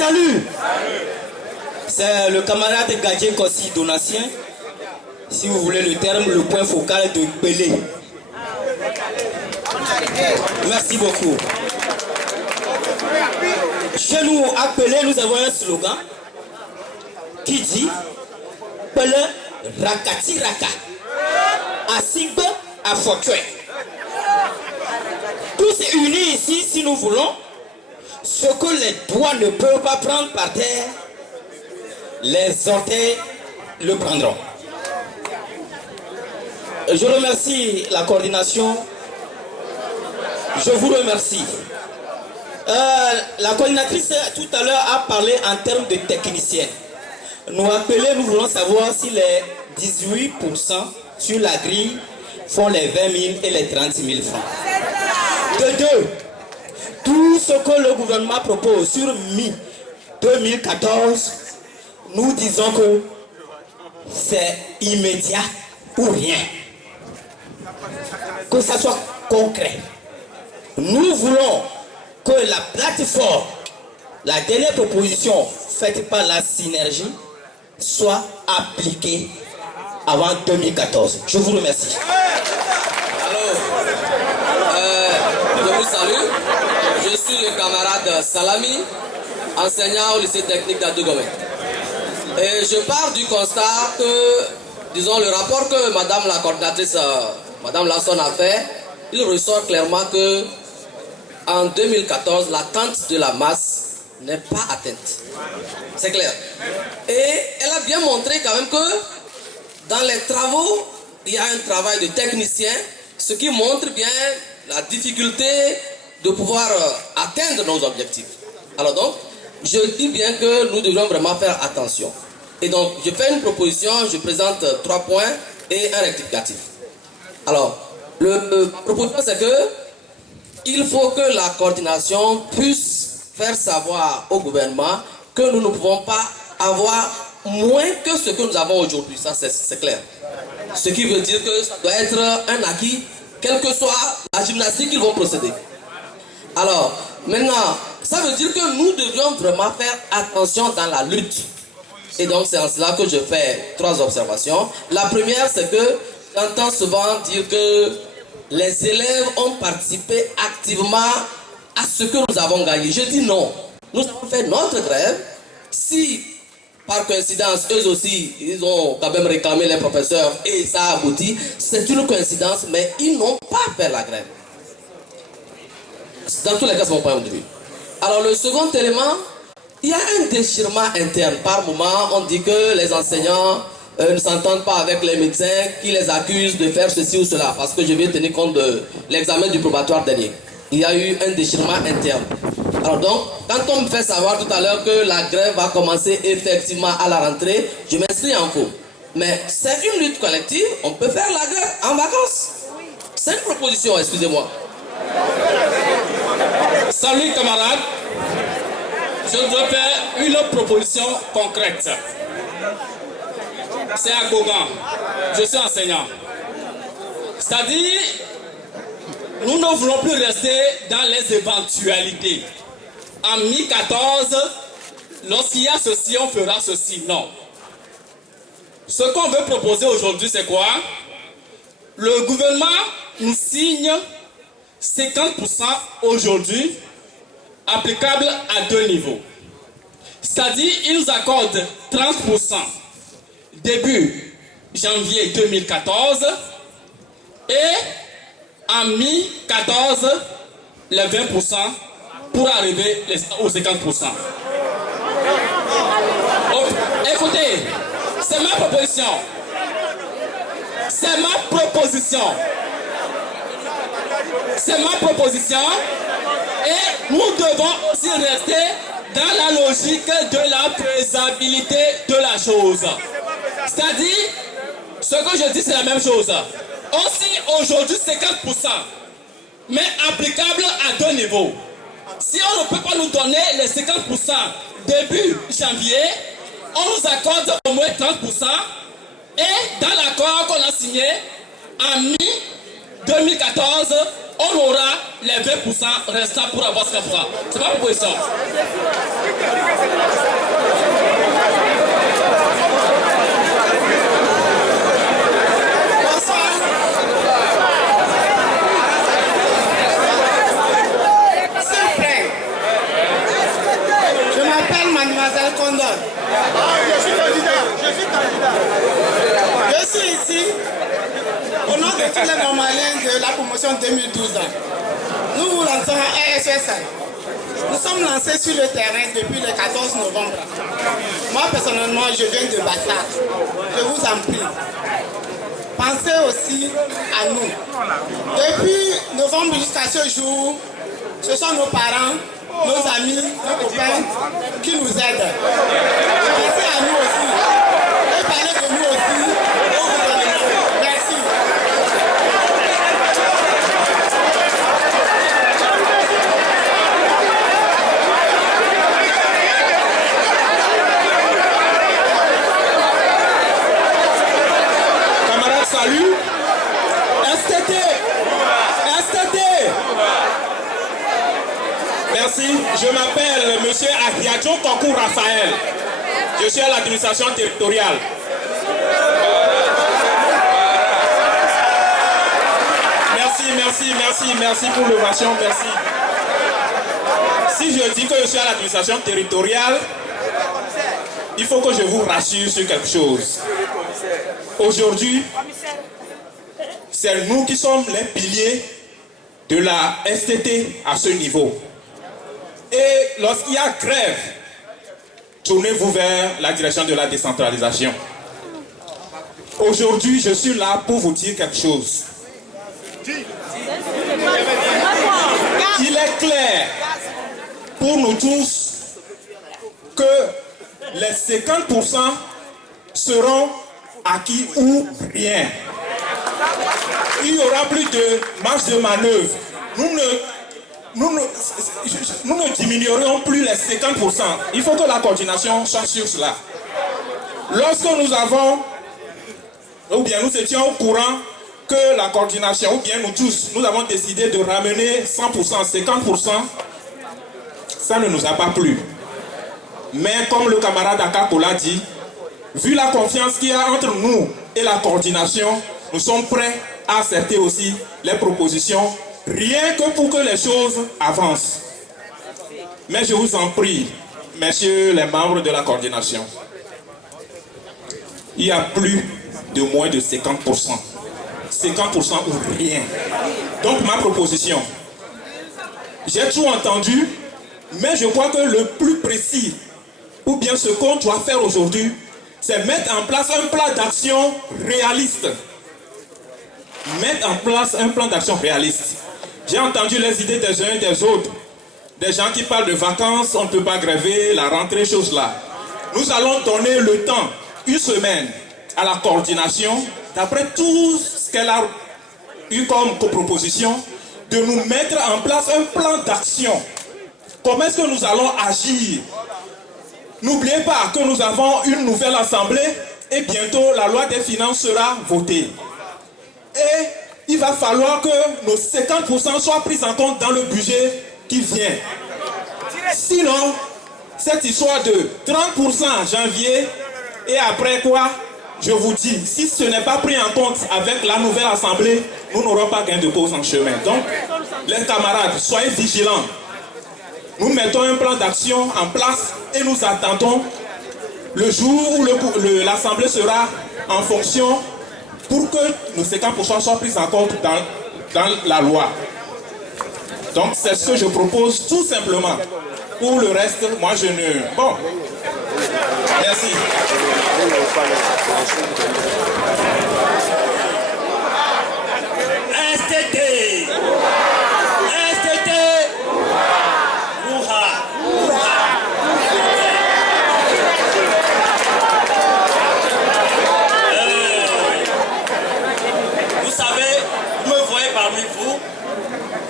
Salut. C'est le camarade Gadje Kossi Donatien, si vous voulez le terme, le point focal de Pelé. Merci beaucoup. Chez nous, à Pelé, nous avons un slogan qui dit Pelé Rakati Raka Asigbe Afokwe. Tous unis ici, si nous voulons, ce que les doigts ne peuvent pas prendre par terre, les orteils le prendront. Je remercie la coordination. Je vous remercie. La coordinatrice tout à l'heure a parlé en termes de technicienne. Nous appelons, nous voulons savoir si les 18% sur la grille font les 20 000 et les 30 000 francs. De deux, tout ce que le gouvernement propose sur mi-2014, nous disons que c'est immédiat ou rien. Que ça soit concret. Nous voulons que la plateforme, la dernière proposition faite par la synergie, soit appliquée avant 2014. Je vous remercie. Alors, je vous salue. Je suis le camarade Salami, enseignant au lycée technique d'Adougomé. Et je pars du constat que, disons, le rapport que Madame la coordinatrice, Madame Lasson a fait, il ressort clairement que en 2014, l'attente de la masse n'est pas atteinte. C'est clair. Et elle a bien montré quand même que dans les travaux, il y a un travail de technicien, ce qui montre bien la difficulté de pouvoir atteindre nos objectifs. Alors donc, je dis bien que nous devons vraiment faire attention. Et donc, je fais une proposition, je présente 3 points et un rectificatif. Alors, le proposition c'est que il faut que la coordination puisse faire savoir au gouvernement que nous ne pouvons pas avoir moins que ce que nous avons aujourd'hui. Ça, c'est clair. Ce qui veut dire que ça doit être un acquis, quelle que soit la gymnastique qu'ils vont procéder. Alors, maintenant, ça veut dire que nous devions vraiment faire attention dans la lutte. Et donc, c'est en cela que je fais 3 observations. La première, c'est que j'entends souvent dire que les élèves ont participé activement à ce que nous avons gagné. Je dis non. Nous avons fait notre grève. Si, par coïncidence, eux aussi, ils ont quand même réclamé les professeurs et ça a abouti, c'est une coïncidence, mais ils n'ont pas fait la grève. Dans tous les cas, c'est mon point de vue. Alors, le second élément, il y a un déchirement interne. Par moment, on dit que les enseignants ne s'entendent pas avec les médecins qui les accusent de faire ceci ou cela, parce que je vais tenir compte de l'examen du probatoire dernier. Il y a eu un déchirement interne. Alors donc, quand on me fait savoir tout à l'heure que la grève va commencer effectivement à la rentrée, je m'inscris en faux. Mais c'est une lutte collective, on peut faire la grève en vacances. C'est une proposition, excusez-moi. Salut camarades, je dois faire une proposition concrète. C'est à Gogan, je suis enseignant. C'est-à-dire, nous ne voulons plus rester dans les éventualités. En 2014, lorsqu'il y a ceci, on fera ceci. Non. Ce qu'on veut proposer aujourd'hui, c'est quoi? Le gouvernement nous signe 50% aujourd'hui, applicable à 2 niveaux. C'est-à-dire, il nous accorde 30% début janvier 2014 et en mi-14 les 20% pour arriver aux 50%. Écoutez, c'est ma proposition. C'est ma proposition. C'est ma proposition et nous devons aussi rester dans la logique de la faisabilité de la chose. C'est-à-dire, ce que je dis, c'est la même chose. Aussi, aujourd'hui, 50%, mais applicable à 2 niveaux. Si on ne peut pas nous donner les 50% début janvier, on nous accorde au moins 30%. Et dans l'accord qu'on a signé, en mi-2014, on aura les 20% restants pour avoir ce qu'on fera. C'est ma proposition. Mademoiselle Condon. Je suis candidat. Je suis ici au nom de tous les Normaliens de la promotion 2012. Nous vous lançons un RSSI. Nous sommes lancés sur le terrain depuis le 14 novembre. Moi personnellement, je viens de Bassar. Je vous en prie. Pensez aussi à nous. Depuis novembre jusqu'à ce jour, ce sont nos parents, nos amis, nos copains qui nous aident. Pensez à nous aussi. Et parlez de nous aussi. Merci. Camarades, salut. STT. Merci, je m'appelle M. Ahiadjo Kokou Raphaël. Je suis à l'administration territoriale. Merci pour l'ovation, merci. Si je dis que je suis à l'administration territoriale, il faut que je vous rassure sur quelque chose. Aujourd'hui, c'est nous qui sommes les piliers de la STT à ce niveau. Et lorsqu'il y a grève, tournez-vous vers la direction de la décentralisation. Aujourd'hui, je suis là pour vous dire quelque chose. Il est clair pour nous tous que les 50% seront acquis ou rien. Il n'y aura plus de marge de manœuvre. Nous ne diminuerons plus les 50%. Il faut que la coordination soit sur cela. Lorsque nous avons, ou bien nous étions au courant que la coordination, ou bien nous tous, nous avons décidé de ramener 100%, 50%, ça ne nous a pas plu. Mais comme le camarade Akako l'a dit, vu la confiance qu'il y a entre nous et la coordination, nous sommes prêts à accepter aussi les propositions, rien que pour que les choses avancent. Mais je vous en prie, messieurs les membres de la coordination, il y a plus de moins de 50%. 50% ou rien. Donc ma proposition, j'ai tout entendu, mais je crois que le plus précis, ou bien ce qu'on doit faire aujourd'hui, c'est mettre en place un plan d'action réaliste. Mettre en place un plan d'action réaliste. J'ai entendu les idées des uns et des autres. Des gens qui parlent de vacances, on ne peut pas gréver, la rentrée, choses là. Nous allons donner le temps, une semaine, à la coordination, d'après tout ce qu'elle a eu comme proposition, de nous mettre en place un plan d'action. Comment est-ce que nous allons agir? N'oubliez pas que nous avons une nouvelle assemblée et bientôt la loi des finances sera votée. Et il va falloir que nos 50% soient pris en compte dans le budget qui vient. Sinon, cette histoire de 30% en janvier et après quoi, je vous dis, si ce n'est pas pris en compte avec la nouvelle assemblée, nous n'aurons pas gain de cause en chemin. Donc, les camarades, soyez vigilants. Nous mettons un plan d'action en place et nous attendons le jour où l'assemblée sera en fonction pour que nos 50% soient pris en compte dans la loi. Donc c'est ce que je propose tout simplement. Pour le reste, moi je ne... Bon. Merci. STT.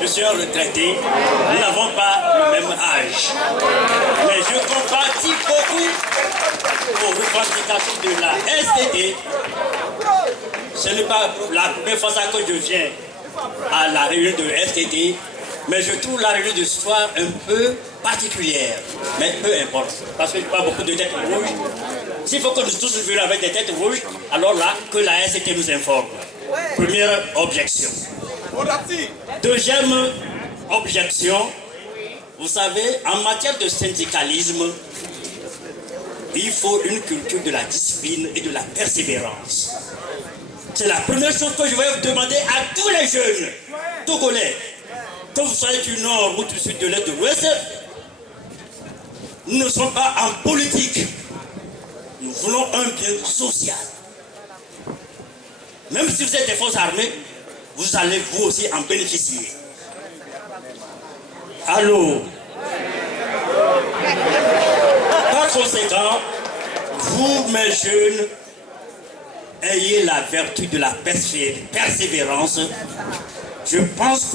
Je suis un retraité, nous n'avons pas le même âge. Mais je compatis beaucoup aux revendications de la STT. Ce n'est pas la première fois que je viens à la réunion de STT. Mais je trouve la revue de ce soir un peu particulière. Mais peu importe. Parce que je vois beaucoup de têtes rouges. S'il faut que nous tous vivons avec des têtes rouges, alors là, que la RCT nous informe. Première objection. Deuxième objection. Vous savez, en matière de syndicalisme, il faut une culture de la discipline et de la persévérance. C'est la première chose que je vais demander à tous les jeunes togolais, que vous soyez du nord ou du sud, de l'est, de l'ouest. Nous ne sommes pas en politique. Nous voulons un bien social. Même si vous êtes des forces armées, vous allez vous aussi en bénéficier. Allô? Par conséquent, vous, mes jeunes, ayez la vertu de la persévérance. Je pense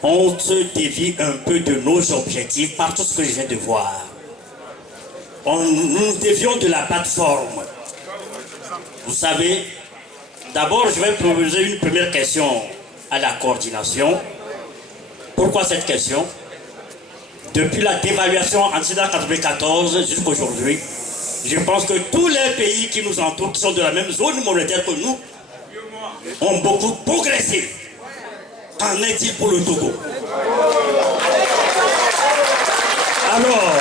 qu'on se dévie un peu de nos objectifs par tout ce que je viens de voir. Nous dévions de la plateforme. Vous savez, d'abord, je vais poser une première question à la coordination. Pourquoi cette question? Depuis la dévaluation en 1994 jusqu'à aujourd'hui, je pense que tous les pays qui nous entourent, qui sont de la même zone monétaire que nous, ont beaucoup progressé. Qu'en est-il pour le Togo? Alors,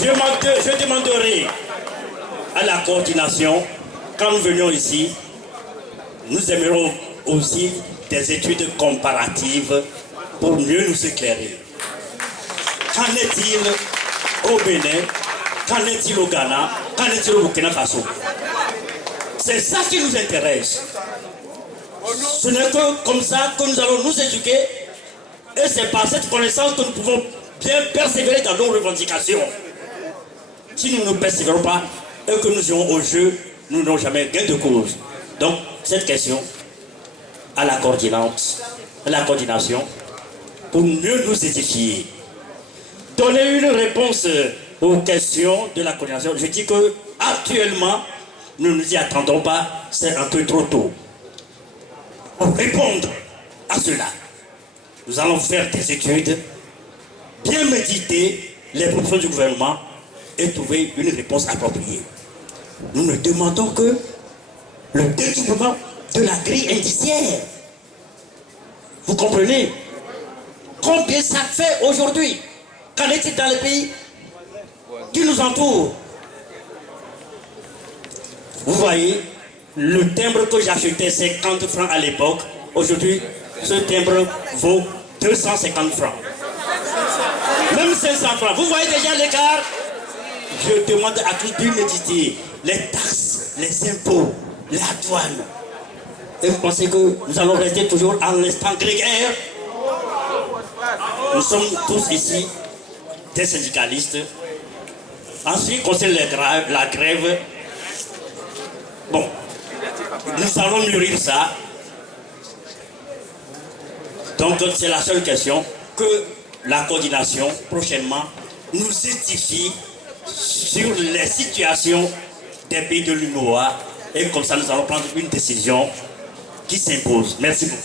je demanderai à la coordination, quand nous venions ici, nous aimerons aussi des études comparatives pour mieux nous éclairer. Qu'en est-il au Bénin? Qu'en est-il au Ghana? Qu'en est-il au Burkina Faso? C'est ça qui nous intéresse. Ce n'est que comme ça que nous allons nous éduquer, et c'est par cette connaissance que nous pouvons bien persévérer dans nos revendications. Si nous ne persévérons pas et que nous irons au jeu, nous n'aurons jamais gain de cause. Donc, cette question à la coordination, pour mieux nous édifier. Donner une réponse aux questions de la coordination. Je dis que actuellement, nous ne nous y attendons pas, c'est un peu trop tôt. Pour répondre à cela, nous allons faire des études, bien méditer les propositions du gouvernement et trouver une réponse appropriée. Nous ne demandons que le dédoublement de la grille indiciaire. Vous comprenez? Combien ça fait aujourd'hui? Qu'en est-il dans les pays qui nous entourent? Vous voyez, le timbre que j'achetais 50 francs à l'époque, aujourd'hui, ce timbre vaut 250 francs. Même 500 francs. Vous voyez déjà l'écart? Je demande à tous de méditer les taxes, les impôts, la douane. Et vous pensez que nous allons rester toujours en l'instant grégaire? Nous sommes tous ici des syndicalistes. Ensuite, concernant la grève, bon, nous allons mûrir ça. Donc, c'est la seule question que la coordination, prochainement, nous édifie sur les situations des pays de l'UMOA. Et comme ça, nous allons prendre une décision qui s'impose. Merci beaucoup.